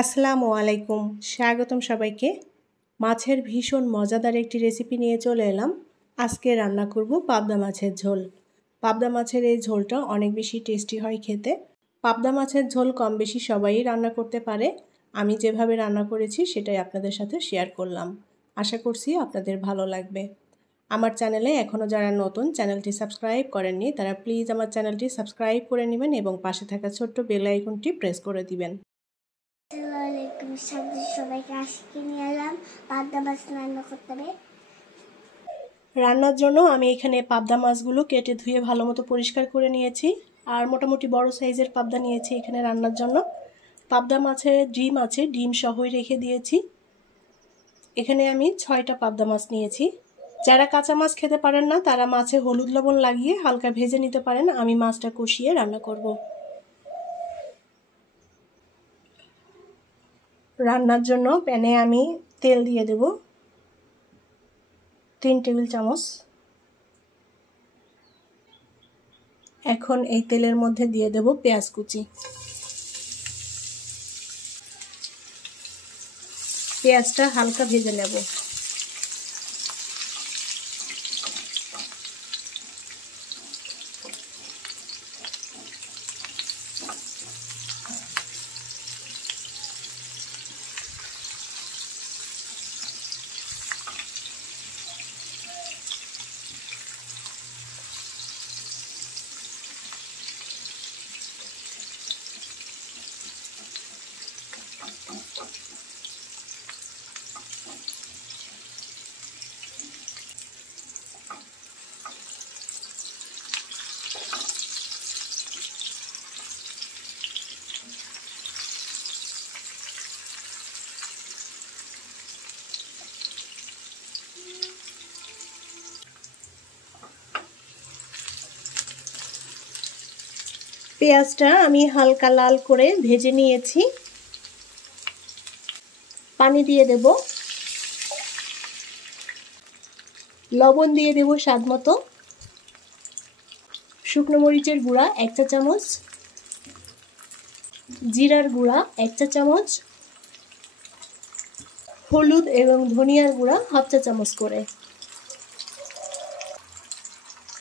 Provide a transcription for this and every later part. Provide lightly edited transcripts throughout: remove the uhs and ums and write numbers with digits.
আসসালামু আলাইকুম, স্বাগতম সবাইকে। মাছের ভীষণ মজাদার একটি রেসিপি নিয়ে চলে এলাম। আজকে রান্না করব পাবদা মাছের ঝোল। পাবদা মাছের এই ঝোলটা অনেক বেশি টেস্টি হয় খেতে। পাবদা মাছের ঝোল কম বেশি সবাই রান্না করতে পারে। আমি যেভাবে রান্না করেছি সেটাই আপনাদের সাথে শেয়ার করলাম। আশা করছি আপনাদের ভালো লাগবে। আমার চ্যানেলে এখনও যারা নতুন, চ্যানেলটি সাবস্ক্রাইব করেননি তারা প্লিজ আমার চ্যানেলটি সাবস্ক্রাইব করে নেবেন এবং পাশে থাকা ছোট্ট বেল আইকনটি প্রেস করে দিবেন। রান্নার জন্য আমি এখানে পাবদা মাছগুলো কেটে ধুয়ে ভালো মতো পরিষ্কার করে নিয়েছি। আর মোটামুটি বড় সাইজের পাবদা নিয়েছি এখানে রান্নার জন্য। পাবদা মাছে ডিম আছে, ডিম সহই রেখে দিয়েছি। এখানে আমি 6টা পাবদা মাছ নিয়েছি। যারা কাঁচা মাছ খেতে পারেন না তারা মাছে হলুদ লবণ লাগিয়ে হালকা ভেজে নিতে পারেন। আমি মাছটা কষিয়ে রান্না করব। রান্নার জন্য প্যানে আমি তেল দিয়ে দেব 3 টেবিল চামচ। এখন এই তেলের মধ্যে দিয়ে দেব পেঁয়াজ কুচি। পেঁয়াজটা হালকা ভেজে নেব। পেঁয়াজটা আমি হালকা লাল করে ভেজে নিয়েছি। পানি দিয়ে দেব, লবণ দিয়ে দেব স্বাদ মতো, শুকনো মরিচের গুঁড়া 1 চা চামচ, জিরার গুঁড়া 1 চা চামচ, হলুদ এবং ধনিয়ার গুঁড়া 1/2 চা চামচ করে।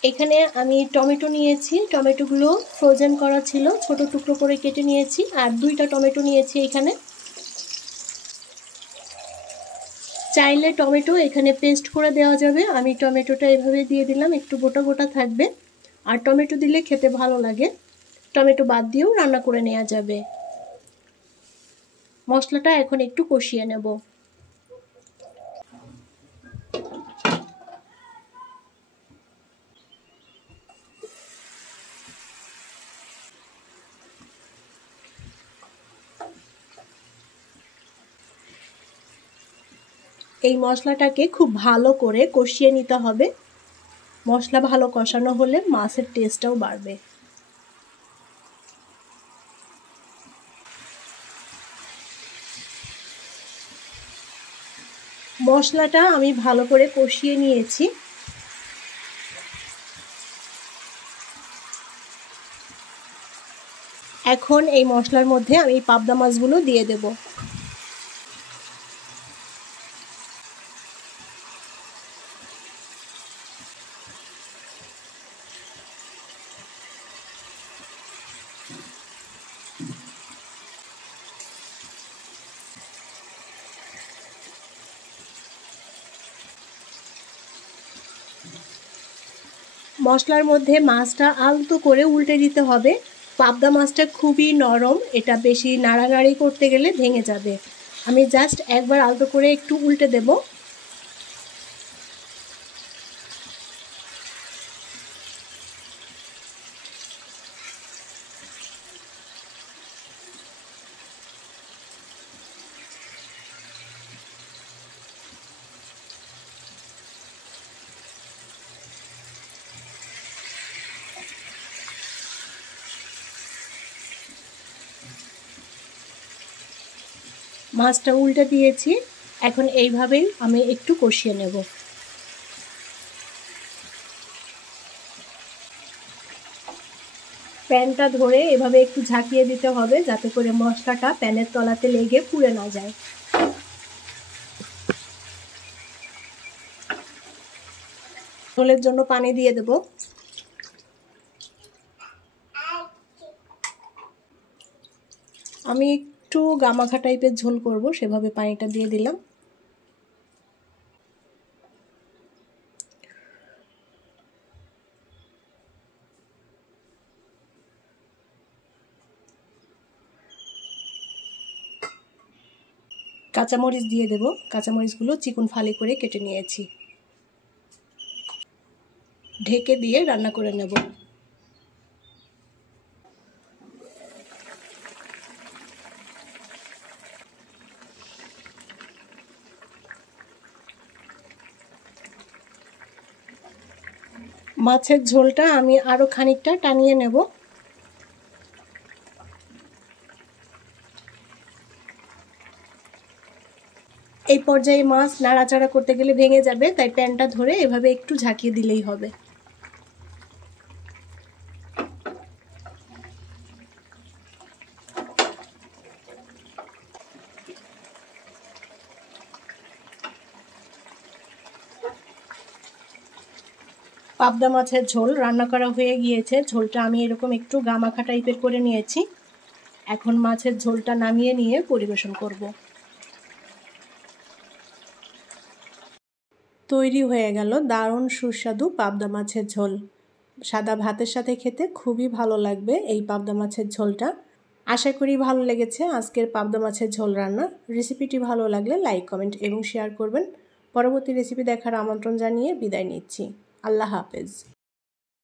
এখানে আমি টমেটো নিয়েছি, টমেটোগুলো ফ্রোজেন করা ছিল, ছোট টুকরো করে কেটে নিয়েছি। আর 2টা টমেটো নিয়েছি এখানে। চাইলে টমেটো এখানে পেস্ট করে দেওয়া যাবে। আমি টমেটোটা এভাবে দিয়ে দিলাম, একটু গোটা গোটা থাকবে। আর টমেটো দিলে খেতে ভালো লাগে। টমেটো বাদ দিয়েও রান্না করে নেওয়া যাবে। মশলাটা এখন একটু কষিয়ে নেব। এই মশলাটাকে খুব ভালো করে কষিয়ে নিতে হবে। মশলা ভালো কষানো হলে মাছের টেস্টটাও বাড়বে। মশলাটা আমি ভালো করে কষিয়ে নিয়েছি। এখন এই মশলার মধ্যে আমি পাবদা মাছগুলো দিয়ে দেব। মশলার মধ্যে মাছটা আলতো করে উল্টে দিতে হবে। পাবদা মাছটা খুবই নরম, এটা বেশি নাড়ানাড়ি করতে গেলে ভেঙে যাবে। আমি জাস্ট একবার আলতো করে একটু উল্টে দেব। মাছটা উল্টে দিয়েছি। এখন এইভাবেই আমি একটু কষিয়ে নেব। প্যানটা ধরে এভাবে একটু ঝাঁকিয়ে দিতে হবে যাতে করে মশলাটা প্যানের তলাতে লেগে পুড়ে না যায়। ঝোলের জন্য পানি দিয়ে দেব। আমি একটু গামাখা টাইপের ঝোল করব, সেভাবে পানিটা দিয়ে দিলাম। কাঁচামরিচ দিয়ে দেব। কাঁচামরিচগুলো চিকন ফালি করে কেটে নিয়েছি। ঢেকে দিয়ে রান্না করে নেব। মাছের ঝোলটা আমি আরও খানিকটা টানিয়ে নেব। এই পর্যায়ে মাছ নাড়াচাড়া করতে গেলে ভেঙে যাবে, তাই প্যানটা ধরে এভাবে একটু ঝাঁকিয়ে দিলেই হবে। পাবদা মাছের ঝোল রান্না করা হয়ে গিয়েছে। ঝোলটা আমি এরকম একটু গামাখা টাইপের করে নিয়েছি। এখন মাছের ঝোলটা নামিয়ে নিয়ে পরিবেশন করব। তৈরি হয়ে গেল দারুণ সুস্বাদু পাবদা মাছের ঝোল। সাদা ভাতের সাথে খেতে খুবই ভালো লাগবে এই পাবদা মাছের ঝোলটা। আশা করি ভালো লেগেছে আজকের পাবদা মাছের ঝোল রান্না। রেসিপিটি ভালো লাগলে লাইক, কমেন্ট এবং শেয়ার করবেন। পরবর্তী রেসিপি দেখার আমন্ত্রণ জানিয়ে বিদায় নিচ্ছি। আল্লাহ হাফেজ।